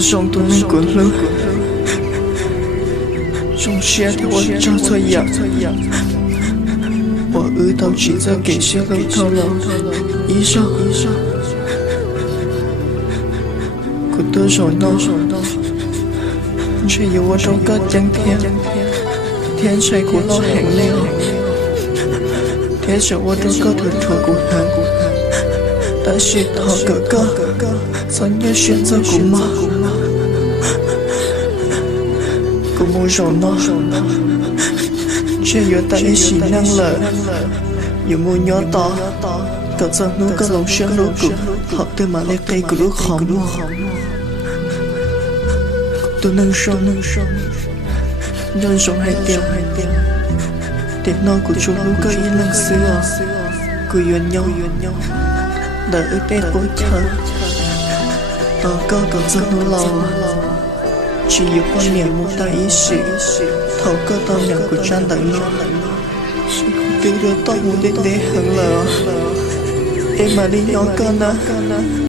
上都能滚了，从前的我找错样，我遇到只在给些路透了，医生，可多少呢？却有我都个今天，天水古老行了，天水我都个团团古行，但是他哥哥，怎样选择古妈？古母上呢？却有带一起亮了，有木鸟打，搞着那个龙轩路古，好对马来给古路好么？都能说，人上係掉，跌那個做路個伊能死啊，個原nhau，但係被背叛，大家搞着努老，只有半年冇大意識，頭個到兩個站等咯，俾咗當我哋哋行啦，誒嘛你有個呢？